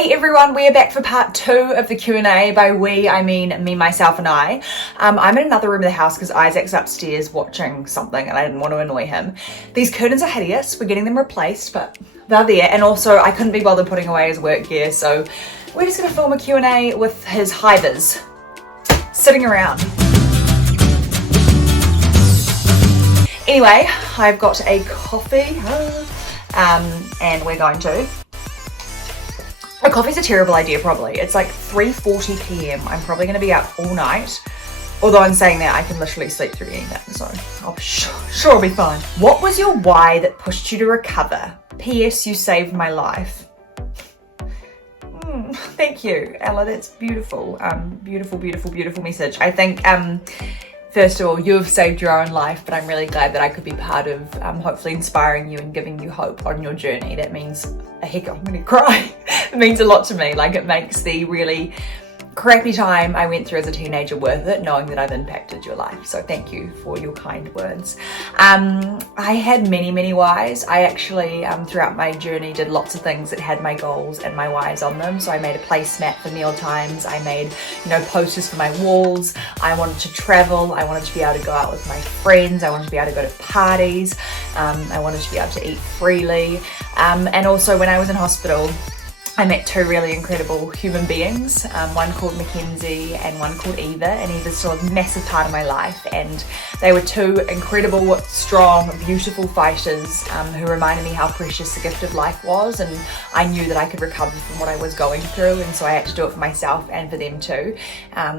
Hey everyone, we are back for part 2 of the Q&A. By we, I mean me, myself and I. I'm in another room of the house because Isaac's upstairs watching something and I didn't want to annoy him. These curtains are hideous, we're getting them replaced, but they're there. And also I couldn't be bothered putting away his work gear, so we're just gonna film a Q&A with his hivers sitting around. Anyway, I've got a coffee and we're going to... A coffee's a terrible idea probably. It's like 3:40 p.m. I'm probably going to be up all night. Although in saying that, I can literally sleep through anything, so I'll sure I'll be fine. What was your why that pushed you to recover? P.S. You saved my life. Thank you, Ella. That's beautiful. Beautiful message. I think, first of all, you have saved your own life, but I'm really glad that I could be part of hopefully inspiring you and giving you hope on your journey. That means a heck, I'm gonna cry. It means a lot to me. Like, it makes the really crappy time I went through as a teenager worth it, knowing that I've impacted your life. So thank you for your kind words. I had many whys. I actually, throughout my journey, did lots of things that had my goals and my whys on them. So I made a placemat for meal times. I made, posters for my walls. I wanted to travel. I wanted to be able to go out with my friends. I wanted to be able to go to parties. I wanted to be able to eat freely. And also when I was in hospital, I met 2 really incredible human beings, one called Mackenzie and one called Eva, and Eva's still a massive part of my life, and they were 2 incredible, strong, beautiful fighters who reminded me how precious the gift of life was, and I knew that I could recover from what I was going through, and so I had to do it for myself and for them too.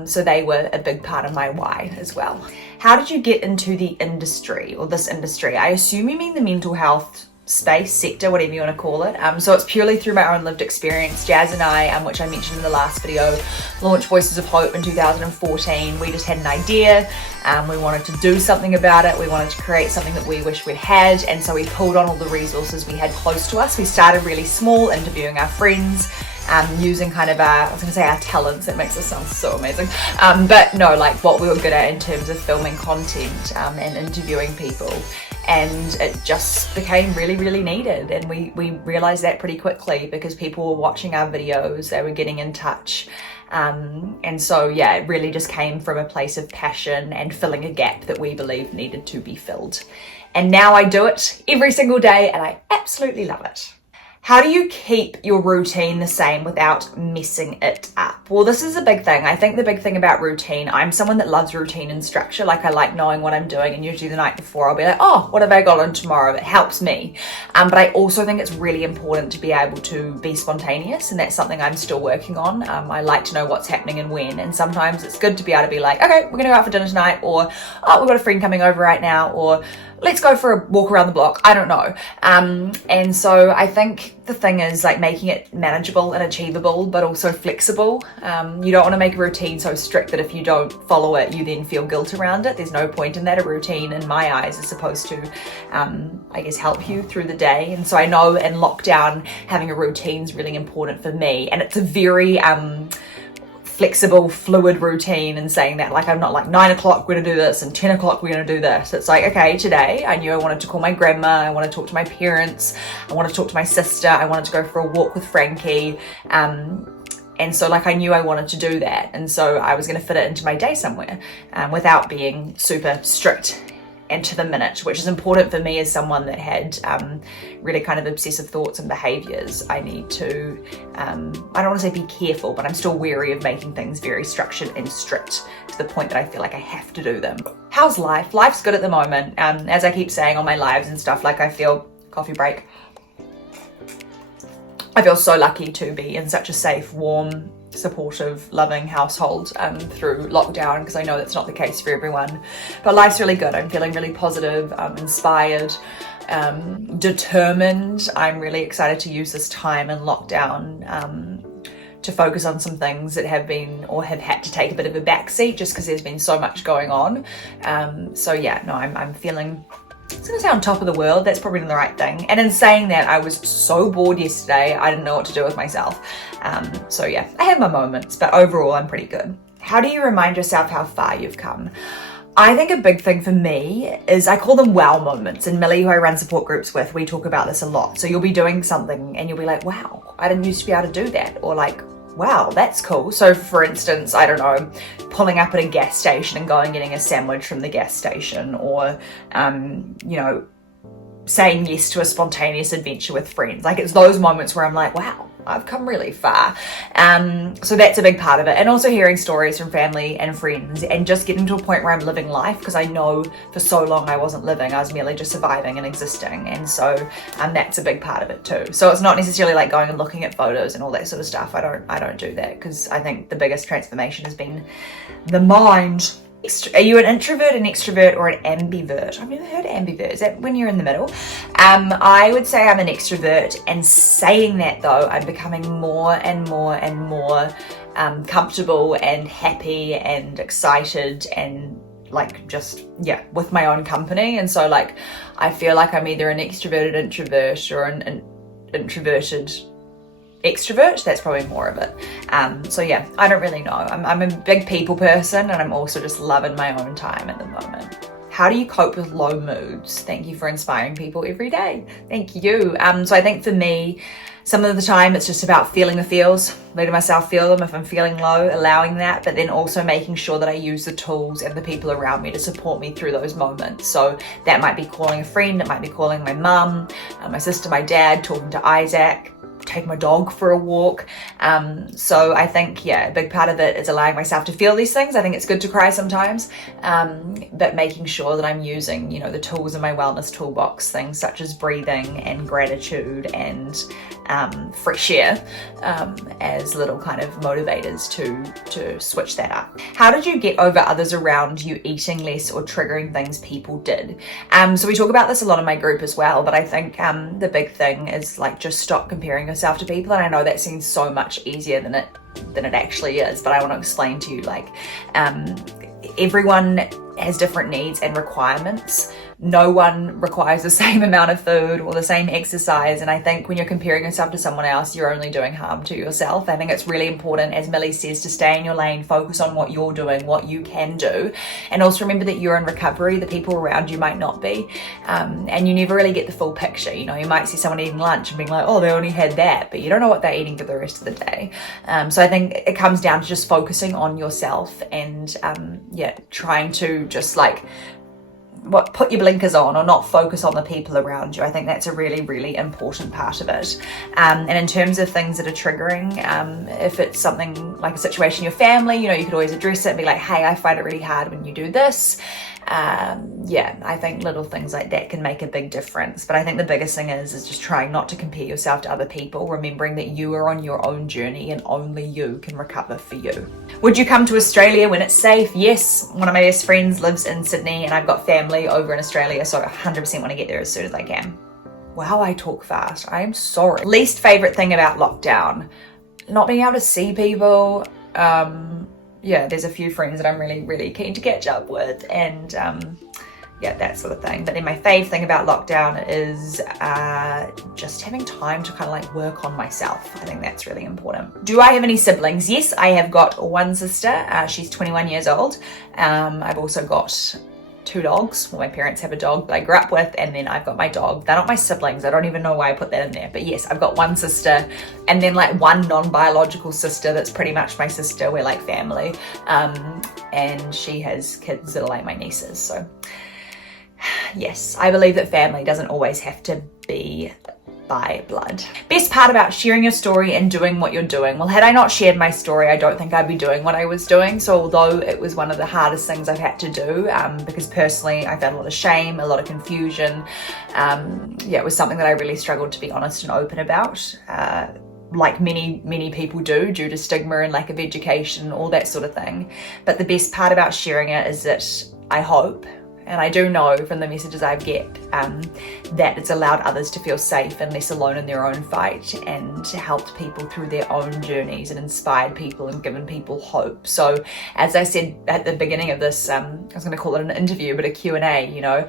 So they were a big part of my why as well. How did you get into the industry, or this industry? I assume you mean the mental health space, sector, whatever you want to call it. So it's purely through my own lived experience. Jazz and I, which I mentioned in the last video, launched Voices of Hope in 2014. We just had an idea. We wanted to do something about it. We wanted to create something that we wish we'd had, and so we pulled on all the resources we had close to us. We started really small, interviewing our friends, using kind of our talents. It makes us sound so amazing. But no, like what we were good at in terms of filming content and interviewing people. And it just became really needed, and we realized that pretty quickly because people were watching our videos, they were getting in touch, and so yeah, it really just came from a place of passion and filling a gap that we believed needed to be filled. And now I do it every single day and I absolutely love it. How do you keep your routine the same without messing it up? Well, this is a big thing. I think the big thing about routine, I'm someone that loves routine and structure. Like, I like knowing what I'm doing, and usually the night before I'll be like, oh, what have I got on tomorrow? It helps me. But I also think it's really important to be able to be spontaneous, and that's something I'm still working on. I like to know what's happening and when, and sometimes it's good to be able to be like, okay, we're gonna go out for dinner tonight, or oh, we've got a friend coming over right now, or let's go for a walk around the block. I don't know. And so I think the thing is like making it manageable and achievable, but also flexible. You don't want to make a routine so strict that if you don't follow it, you then feel guilt around it. There's no point in that. A routine, in my eyes, is supposed to, I guess, help you through the day. And so I know in lockdown, having a routine is really important for me. And it's a very, flexible, fluid routine, and saying that, like, I'm not like 9 o'clock we're gonna do this and 10 o'clock we're gonna do this. It's like, okay, today I knew I wanted to call my grandma, I want to talk to my parents, I want to talk to my sister, I wanted to go for a walk with Frankie, and so like I knew I wanted to do that, and so I was going to fit it into my day somewhere without being super strict and to the minute, which is important for me as someone that had really kind of obsessive thoughts and behaviors. I need to, I don't want to say be careful, but I'm still wary of making things very structured and strict to the point that I feel like I have to do them. How's life? Life's good at the moment. As I keep saying on my lives and stuff, like I feel, coffee break, I feel so lucky to be in such a safe, warm, supportive, loving household through lockdown, because I know that's not the case for everyone. But life's really good. I'm feeling really positive, inspired, determined. I'm really excited to use this time in lockdown to focus on some things that have been or have had to take a bit of a backseat just because there's been so much going on. So yeah, no, I'm feeling, it's gonna sound top of the world, that's probably not the right thing. And in saying that, I was so bored yesterday, I didn't know what to do with myself. So yeah, I had my moments, but overall I'm pretty good. How do you remind yourself how far you've come? I think a big thing for me is I call them wow moments. And Millie, who I run support groups with, we talk about this a lot. So you'll be doing something and you'll be like, wow, I didn't used to be able to do that. Or like, wow, that's cool. So for instance, I don't know, pulling up at a gas station and going and getting a sandwich from the gas station, or, you know, saying yes to a spontaneous adventure with friends. Like, it's those moments where I'm like, wow, I've come really far. So that's a big part of it. And also hearing stories from family and friends, and just getting to a point where I'm living life, because I know for so long I wasn't living, I was merely just surviving and existing. And so that's a big part of it too. So it's not necessarily like going and looking at photos and all that sort of stuff. I don't do that, because I think the biggest transformation has been the mind. Are you an introvert, an extrovert, or an ambivert? I've never heard of ambivert. Is that when you're in the middle? I would say I'm an extrovert, and saying that though, I'm becoming more and more and more comfortable and happy and excited and like just, yeah, with my own company. And so like, I feel like I'm either an extroverted introvert or an introverted extrovert. That's probably more of it. So yeah, I don't really know. I'm a big people person, and I'm also just loving my own time at the moment. How do you cope with low moods? Thank you for inspiring people every day. Thank you. So I think for me, some of the time it's just about feeling the feels, letting myself feel them. If I'm feeling low, allowing that, but then also making sure that I use the tools and the people around me to support me through those moments. So that might be calling a friend, it might be calling my mum, my sister, my dad, talking to Isaac, take my dog for a walk. So I think, yeah, a big part of it is allowing myself to feel these things. I think it's good to cry sometimes, but making sure that I'm using, you know, the tools in my wellness toolbox, things such as breathing and gratitude and fresh air as little kind of motivators to switch that up. How did you get over others around you eating less or triggering things people did? So we talk about this a lot in my group as well, but I think the big thing is like, just stop comparing yourself to people. And I know that seems so much easier than it actually is, but I want to explain to you, like, everyone has different needs and requirements. No one requires the same amount of food or the same exercise. And I think when you're comparing yourself to someone else, you're only doing harm to yourself. I think it's really important, as Millie says, to stay in your lane, focus on what you're doing, what you can do. And also remember that you're in recovery. The people around you might not be. And you never really get the full picture. You know, you might see someone eating lunch and being like, oh, they only had that, but you don't know what they're eating for the rest of the day. So I think it comes down to just focusing on yourself and, yeah, trying to just like, put your blinkers on or not focus on the people around you. I think that's a really, really important part of it. And in terms of things that are triggering, if it's something like a situation in your family, you know, you could always address it and be like, hey, I find it really hard when you do this. Yeah, I think little things like that can make a big difference. But I think the biggest thing is just trying not to compare yourself to other people, remembering that you are on your own journey and only you can recover for you. Would you come to Australia when it's safe? Yes. One of my best friends lives in Sydney and I've got family over in Australia, so I 100% want to get there as soon as I can. Wow, I talk fast. I am sorry. Least favorite thing about lockdown? Not being able to see people. Yeah, there's a few friends that I'm really, really keen to catch up with, and yeah, that sort of thing. But then my fave thing about lockdown is just having time to kind of like work on myself. I think that's really important. Do I have any siblings? Yes, I have got one sister. She's 21 years old. I've also got 2 dogs. Well, my parents have a dog that I grew up with, and then I've got my dog. They're not my siblings. I don't even know why I put that in there. But yes, I've got one sister, and then like one non-biological sister that's pretty much my sister. We're like family. And she has kids that are like my nieces. So yes, I believe that family doesn't always have to be by blood. Best part about sharing your story and doing what you're doing? Well, had I not shared my story, I don't think I'd be doing what I was doing. So although it was one of the hardest things I've had to do, because personally I felt a lot of shame, a lot of confusion, yeah, it was something that I really struggled to be honest and open about. Like many people do, due to stigma and lack of education, all that sort of thing. But the best part about sharing it is that I hope, and I do know from the messages I get, that it's allowed others to feel safe and less alone in their own fight, and helped people through their own journeys and inspired people and given people hope. So as I said at the beginning of this, I was going to call it an interview, but a Q&A, you know,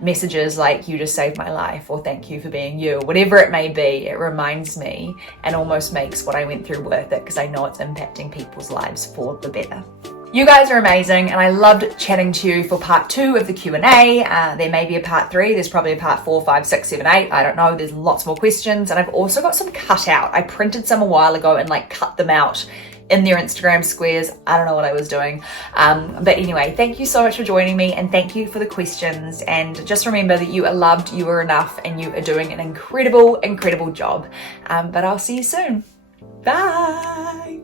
messages like "you just saved my life" or "thank you for being you," whatever it may be, it reminds me and almost makes what I went through worth it, because I know it's impacting people's lives for the better. You guys are amazing, and I loved chatting to you for part 2 of the Q&A. There may be a part 3, there's probably a part 4, 5, 6, 7, 8, I don't know, there's lots more questions, and I've also got some cut out. I printed some a while ago and like cut them out in their Instagram squares. I don't know what I was doing. But anyway, thank you so much for joining me, and thank you for the questions. And just remember that you are loved, you are enough, and you are doing an incredible, incredible job. But I'll see you soon. Bye.